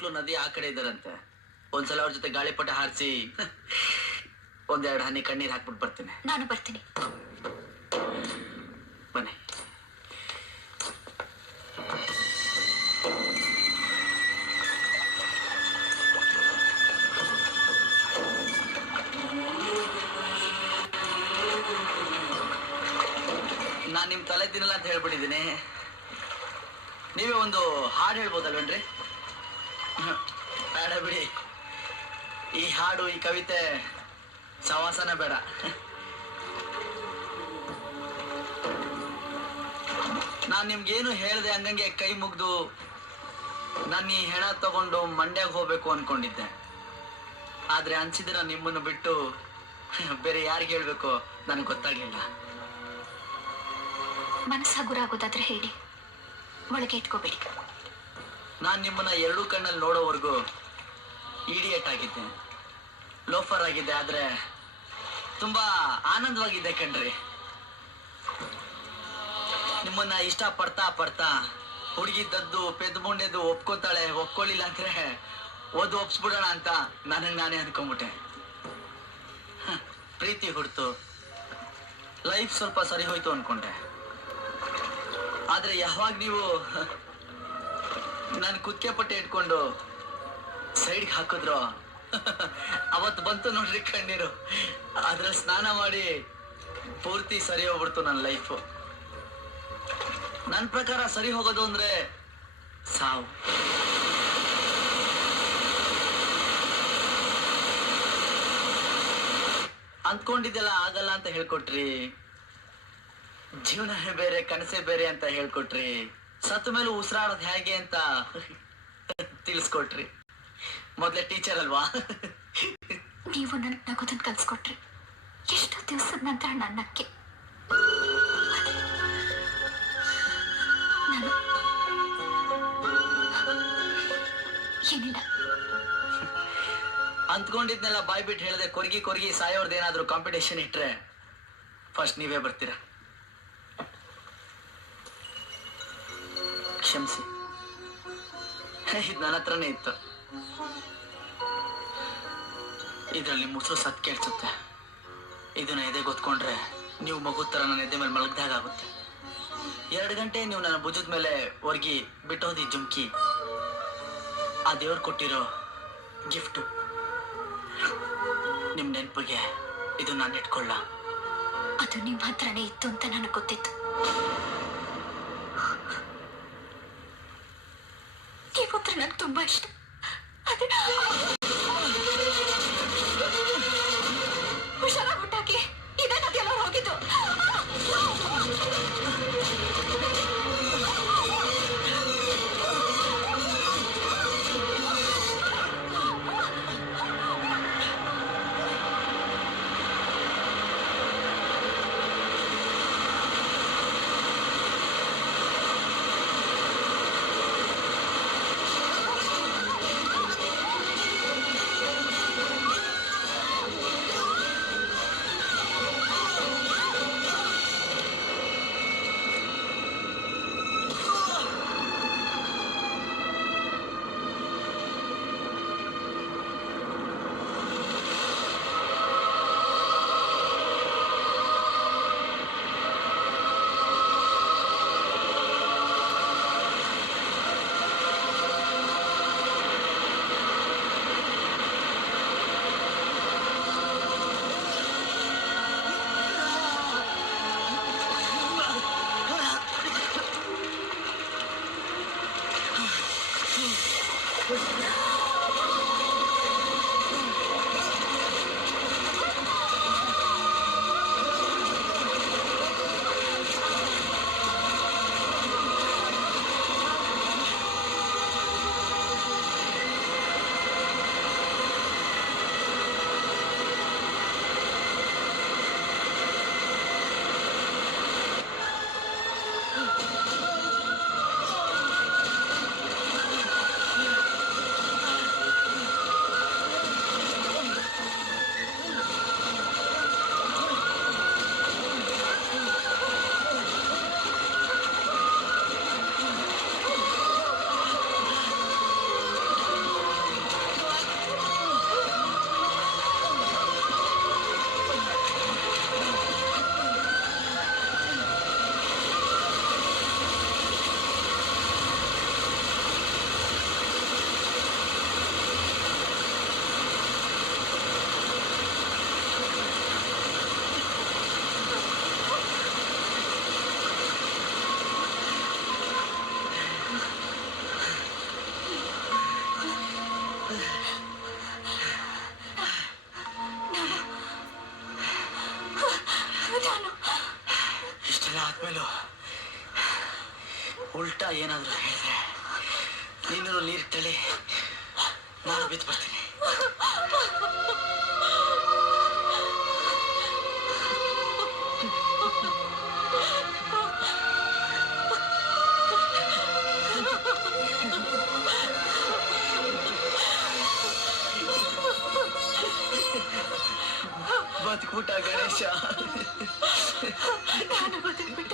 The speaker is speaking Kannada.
ಹೆಣ್ಮಕ್ಳು ನದಿ ಆ ಕಡೆ ಇದ್ದಾರಂತೆ. ಒಂದ್ಸಲ ಅವ್ರ ಜೊತೆ ಗಾಳಿಪಟ ಹಾರಿಸಿ ಒಂದೆರಡು ಹನಿ ಕಣ್ಣೀರ್ ಹಾಕ್ಬಿಟ್ಟು ಬರ್ತೀನಿ. ನಾನು ಬರ್ತೀನಿ. ಬನ್ನಿ. ನಾನ್ ನಿಮ್ ತಲೆ ತಿನ್ನಲ್ಲ ಅಂತ ಹೇಳ್ಬಿಟ್ಟಿದ್ದೀನಿ. ನೀವೇ ಒಂದು ಹಾಡು ಹೇಳ್ಬೋದಲ್ವೇನ್ರಿ? ಬೇಡ ಬಿಡಿ, ಈ ಹಾಡು ಈ ಕವಿತೆ ಸವಾಸನ ಬೇಡ. ನಾನ್ ನಿಮ್ಗೇನು ಹೇಳ್ದೆ ಹಂಗಂಗೆ ಕೈ ಮುಗ್ದು ನಾನು ಈ ಹೆಣ ತಗೊಂಡು ಮಂಡ್ಯಾಗ ಹೋಗ್ಬೇಕು ಅನ್ಕೊಂಡಿದ್ದೆ. ಆದ್ರೆ ಅನ್ಸಿದ್ರೆ ನಿಮ್ಮನ್ನು ಬಿಟ್ಟು ಬೇರೆ ಯಾರಿಗೆ ಹೇಳ್ಬೇಕು ನನಗೆ ಗೊತ್ತಾಗ್ಲಿಲ್ಲ. ಮನಸ್ಸು ಹಗುರಾಗೋದಾದ್ರೆ ಹೇಳಿ, ಒಳಗೆ ಇಟ್ಕೋಬೇಡಿ. ನಾನ್ ನಿಮ್ಮನ್ನ ಎರಡೂ ಕಣ್ಣಲ್ಲಿ ನೋಡೋವರೆಗೂ ಇಡಿಯಟ್ ಆಗಿದ್ದೆ, ಲೋಫರ್ ಆಗಿದ್ದೆ. ಆದ್ರೆ ತುಂಬಾ ಆನಂದವಾಗಿದ್ದೆ ಕಣ್ರಿ. ನಿಮ್ಮನ್ನ ಇಷ್ಟ ಪಡ್ತಾ ಪಡ್ತಾ ಹುಡುಗಿದ್ದದ್ದು ಪೆದ್ಬುಂಡೆದು ಒಪ್ಕೋತಾಳೆ, ಒಪ್ಕೊಳ್ಳಿಲ್ಲ ಅಂದ್ರೆ ಓದು ಒಪ್ಸ್ಬಿಡೋಣ ಅಂತ ನನಗ್ ನಾನೇ ಅನ್ಕೊಂಡ್ಬಿಟ್ಟೆ. ಪ್ರೀತಿ ಹುಡ್ತು, ಲೈಫ್ ಸ್ವಲ್ಪ ಸರಿ ಹೋಯ್ತು ಅನ್ಕೊಂಡೆ. ಆದ್ರೆ ಯಾವಾಗ ನೀವು ನಾನು ಕುಕ್ಕೆ ಪಟ್ಟೆ ಇಟ್ಕೊಂಡು ಸೈಡ್ಗೆ ಹಾಕಿದ್ರು ಅವತ್ತು ಬಂತು ನೋಡ್ರಿ ಕಣ್ಣೀರು. ಅದ್ರಲ್ಲಿ ಸ್ನಾನ ಮಾಡಿ ಪೂರ್ತಿ ಸರಿ ಹೋಗ್ಬಿಡ್ತು ನನ್ನ ಲೈಫು. ನನ್ನ ಪ್ರಕಾರ ಸರಿ ಹೋಗೋದು ಅಂದ್ರೆ ಸಾವು. ಅಂದ್ಕೊಂಡಿದ್ದೆಲ್ಲ ಆಗಲ್ಲ ಅಂತ ಹೇಳ್ಕೊಟ್ರಿ, ಜೀವನನೇ ಬೇರೆ ಕನಸೇ ಬೇರೆ ಅಂತ ಹೇಳ್ಕೊಟ್ರಿ, ಸತ್ತ ಮೇಲೆ ಉಸಿರಾಡೋದು ಹೇಗೆ ಅಂತ ತಿಳಿಸ್ಕೊಟ್ರಿ. ಮೊದ್ಲೇ ಟೀಚರ್ ಅಲ್ವಾ? ನೀವು ನನಗೆ ನಗೋದನ್ನ ಕಲ್ಸ್ಕೊಟ್ರಿ. ಎಷ್ಟು ದಿವಸದ ನಂತರ ನನ್ನಕ್ಕೆ ಏನಿಲ್ಲ. ಅಂದ್ಕೊಂಡಿದ್ನೆಲ್ಲ ಬಾಯ್ ಬಿಟ್ಟು ಹೇಳ್ದೆ ಕೊರ್ಗಿ ಕೊರ್ಗಿ ಸಾಯೋರ್ದು ಏನಾದ್ರು ಕಾಂಪಿಟೇಷನ್ ಇಟ್ರೆ ಫಸ್ಟ್ ನೀವೇ ಬರ್ತೀರಾ. ಕ್ಷಮಿಸಿ, ಇದು ನನ್ನ ಹತ್ರನೇ ಇತ್ತು. ಇದರಲ್ಲಿ ಮುಸುರು ಸತ್ ಕೇಳ್ಸುತ್ತೆ. ಇದನ್ನ ಎದೆ ಗೊತ್ಕೊಂಡ್ರೆ ನೀವು ಮಗು ತರ ನನ್ನ ಎದೆ ಮೇಲೆ ಮಲಗ್ದಾಗ ಆಗುತ್ತೆ. 2 ಗಂಟೆ ನೀವು ನನ್ನ ಭುಜದ ಮೇಲೆ ಒರ್ಗಿ ಬಿಟ್ಟೋದಿ ಜುಮ್ಕಿ ಆ ದೇವ್ರು ಕೊಟ್ಟಿರೋ ಗಿಫ್ಟು. ನಿಮ್ ನೆನಪಿಗೆ ಇದು ನಾನು ಇಟ್ಕೊಳ್ಳ. ಅದು ನಿಮ್ಮ ಹತ್ರನೇ ಇತ್ತು ಅಂತ ನನಗೆ ಗೊತ್ತಿತ್ತು. ಈ ಪುತ್ರ ನನಗೆ ತುಂಬಾ ಇಷ್ಟ. ಹುಷಾರಾಗಿ ಹುಟ್ಟಾಕಿ, ಇದೇ ನದಿಯೆಲ್ಲ ಹೋಗಿದ್ದು. ಉಲ್ಟಾ ಏನಾದರೂ ಹೇಳಿದ್ರೆ ನೀನು ನೀರು ತಳಿ ನಾನು ಬಿದ್ದು ಬರ್ತೀನಿ. ಬದುಕ್ಬಿಟ್ಟ ಗಣೇಶ. ನಾನು ಬದುಕ್ಬಿಟ್ಟೆ.